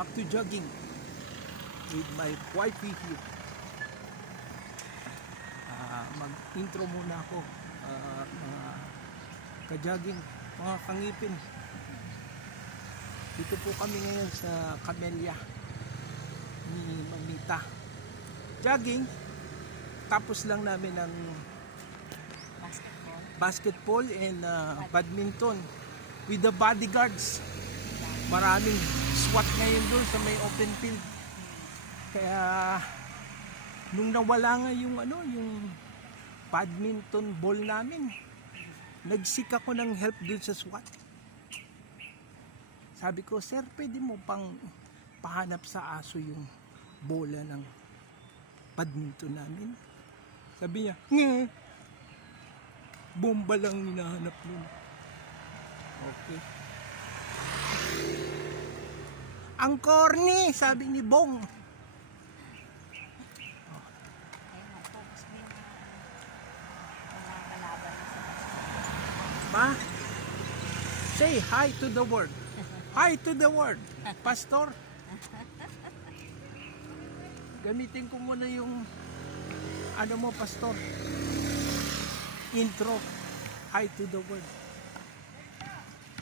back to jogging with my wifey here. Mag-intro muna ako, mga ka-jogging, mga kangipin. Dito po kami ngayon sa Camellia ni Mamita. Jogging, tapos lang namin ng basketball and badminton with the bodyguards. Maraming SWAT ngayon doon sa may open field. Kaya nung nawala nga yung yung badminton ball namin, nagsik ako ng help doon sa SWAT. Sabi ko, sir, pwede mo pang pahanap sa aso yung bola ng badminton namin? Sabi niya, bomba lang hinahanap nun. Okay. Ang corny, sabi ni Bong. Ma, say hi to the world. Hi to the world, Pastor. Gamitin ko muna yung mo, Pastor. Intro. Hi to the world.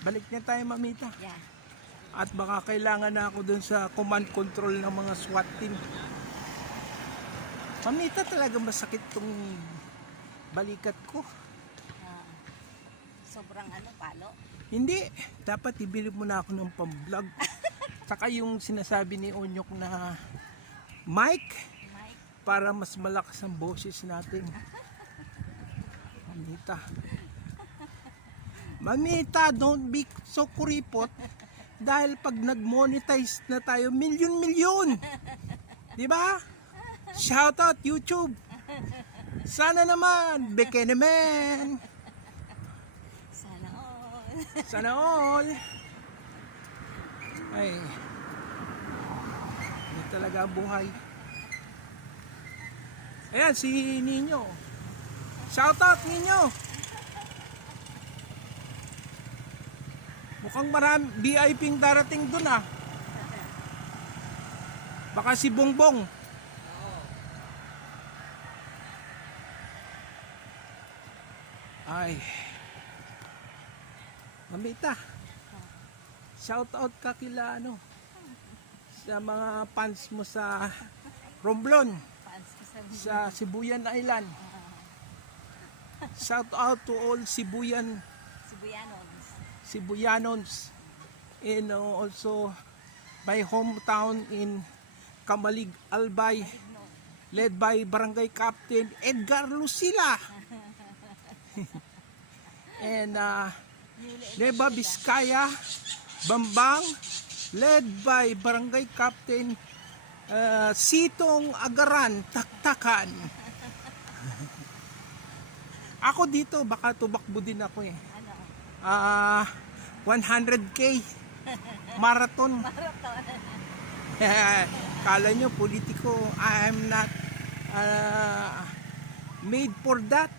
Balik na tayo, Mamita. Yeah. At baka kailangan na ako dun sa command control ng mga SWAT team. Mamita, talaga masakit tong balikat ko. Sobrang palo? Hindi. Dapat ibili mo na ako ng pang-vlog. Saka yung sinasabi ni Onyok na mic, para mas malakas ang boses natin. Mamita, don't be so kuripot. Dahil pag nag-monetize na tayo, milyon-milyon. Diba? Shout out YouTube. Sana naman, beke naman. Sana all. Sana all. Ay, hindi talaga ang buhay. Ayan, si Ninyo. Shout out, Ninyo. Mukhang marami VIP yung darating dun Baka si Bongbong. Ay. Mamita. Shout out ka kila sa mga fans mo sa Romblon, sa Sibuyan Island. Shout out to all Sibuyanons, and also my hometown in Kamalig, Albay, led by Barangay Captain Edgar Lucila. And Nueva Vizcaya, Bambang, led by Barangay Captain Sitong Agaran, Taktakan. Ako dito, baka tumakbo din ako 100K marathon. Kala nyo politiko, I am not made for that.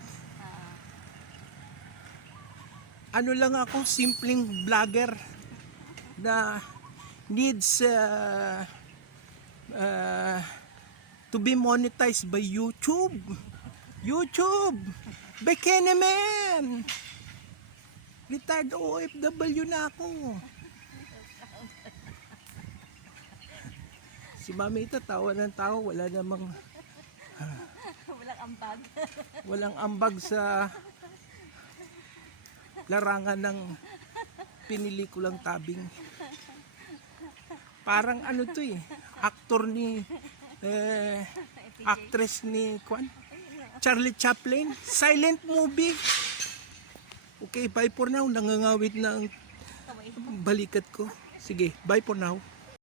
Ano lang ako, simpleng vlogger na needs to be monetized by YouTube. Beke naman. Retired OFW na ako. Si Mamita, tawa ng tawa, wala namang Walang ambag. Walang ambag sa larangan ng pinili ko lang tabing. Parang actor ni actress ni Charlie Chaplin, silent movie. Okay, bye for now. Nangangawit na ang balikat ko. Sige, bye for now.